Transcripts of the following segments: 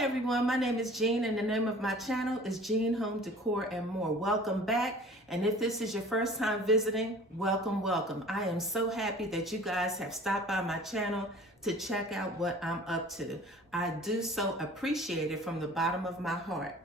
Hi everyone, my name is Jean and the name of my channel is Jean Home Decor and More. Welcome back, and if this is your first time visiting, welcome, welcome. I am so happy that you guys have stopped by my channel to check out what I'm up to. I do so appreciate it from the bottom of my heart.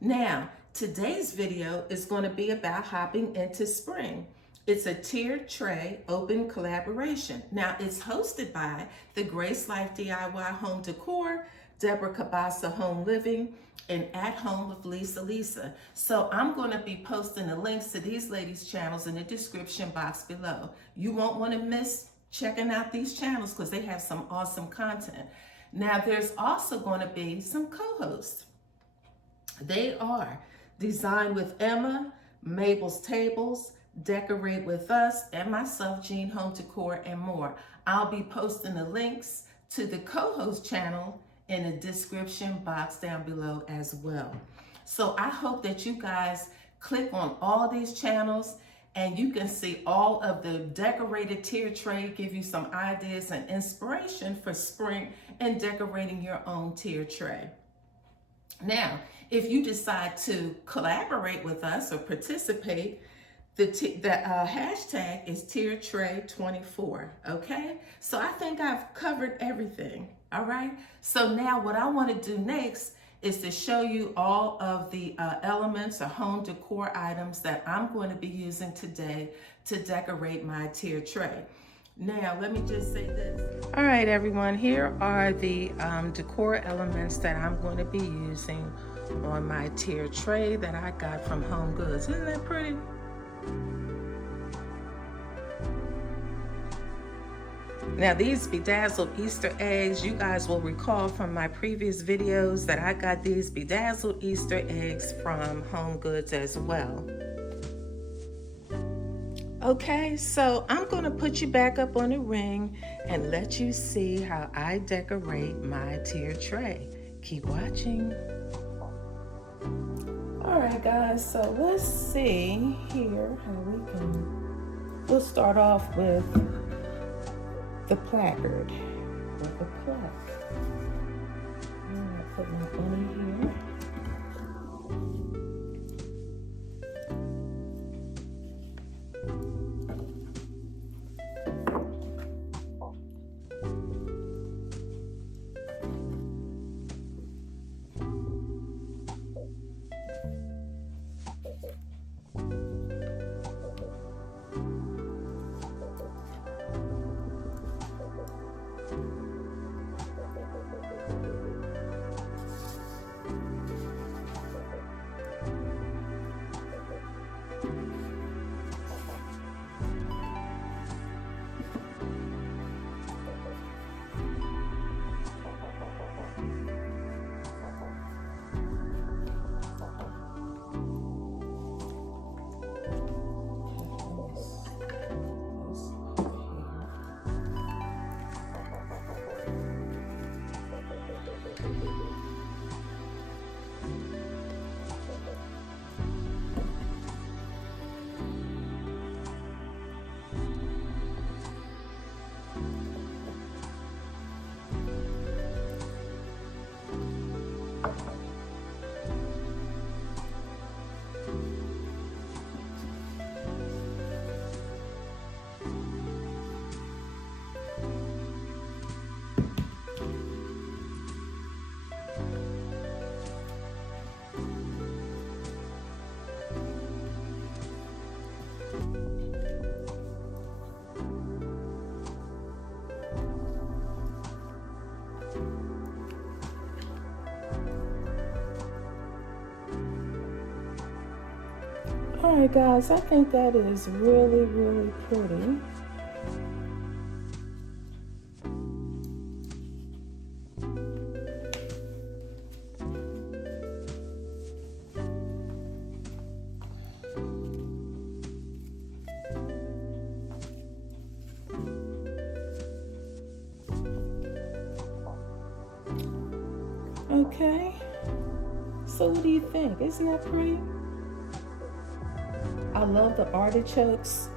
Now, today's video is going to be about hopping into spring. It's a tiered tray open collaboration. Now, it's hosted by the Grace Life DIY Home Decor, Deborah Cabasa Home Living, and At Home with Lisa. So I'm going to be posting the links to these ladies' channels in the description box below. You won't want to miss checking out these channels because they have some awesome content. Now, there's also going to be some co-hosts. They are Design with Emma, Mabel's Tables, Decorate with Us, and myself, Jean Home Decor and More. I'll be posting the links to the co-host channel in the description box down below as well. So I hope that you guys click on all these channels and you can see all of the decorated tier tray, give you some ideas and inspiration for spring and decorating your own tier tray. Now, if you decide to collaborate with us or participate, the hashtag is tiertray24, okay? So I think I've covered everything, all right? So now what I want to do next is to show you all of the elements or home decor items that I'm going to be using today to decorate my tier tray. Now, let me just say this. All right, everyone, here are the decor elements that I'm going to be using on my tier tray that I got from Home Goods. Isn't that pretty? Now, these bedazzled Easter eggs, you guys will recall from my previous videos that I got these bedazzled Easter eggs from Home Goods as well. Okay, so I'm going to put you back up on the ring and let you see how I decorate my tier tray. Keep watching. All right, guys, so let's see here how we'll start off with the placard or the plaque. I'm going to put my bunny here. All right, guys, I think that is really, really pretty. Okay, so what do you think? Isn't that pretty? I love the artichokes.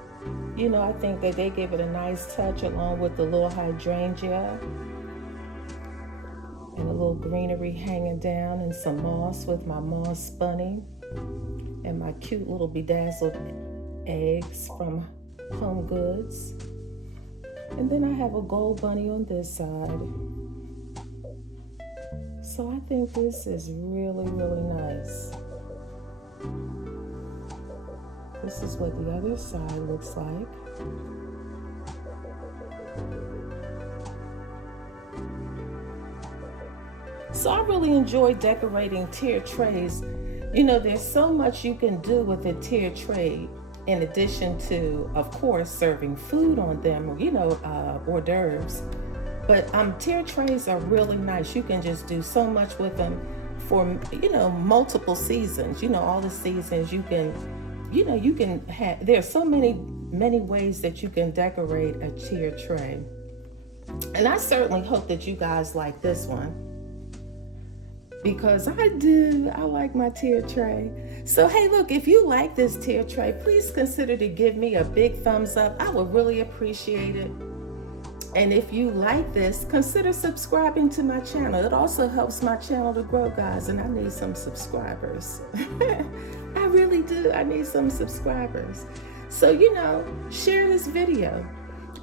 You know, I think that they give it a nice touch along with the little hydrangea. and a little greenery hanging down and some moss with my moss bunny and my cute little bedazzled eggs from Home Goods. And then I have a gold bunny on this side. So I think this is really, really nice. This is what the other side looks like. So I really enjoy decorating tiered trays. You know, there's so much you can do with a tiered tray in addition to, of course, serving food on them, you know, hors d'oeuvres. But tiered trays are really nice. You can just do so much with them for, you know, multiple seasons. You know, all the seasons you can, you know, you can have, there's so many ways that you can decorate a tiered tray. And I certainly hope that you guys like this one, because I do. I like my tiered tray. So hey, look, if you like this tiered tray, please consider to give me a big thumbs up. I would really appreciate it. And if you like this, consider subscribing to my channel. It also helps my channel to grow, guys, and I need some subscribers. I really do. I need some subscribers. So, you know, share this video.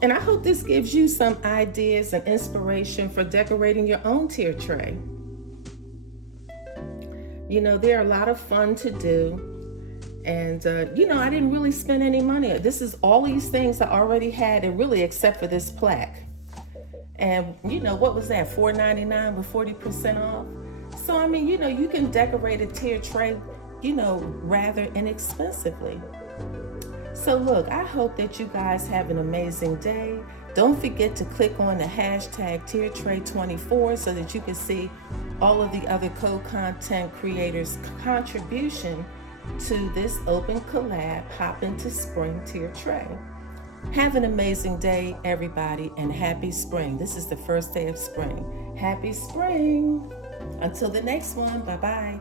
And I hope this gives you some ideas and inspiration for decorating your own tiered tray. You know, they're a lot of fun to do. And, you know, I didn't really spend any money. This is all these things I already had, and really except for this plaque. And, you know, what was that, $4.99 with 40% off? So, I mean, you know, you can decorate a tiered tray, you know, rather inexpensively. So, look, I hope that you guys have an amazing day. Don't forget to click on the hashtag TieredTray24 so that you can see all of the other co-content creators' contribution to this open collab Hop into Spring tiered tray. Have an amazing day, everybody, and happy spring. This is the first day of spring. Happy spring. Until the next one, bye-bye.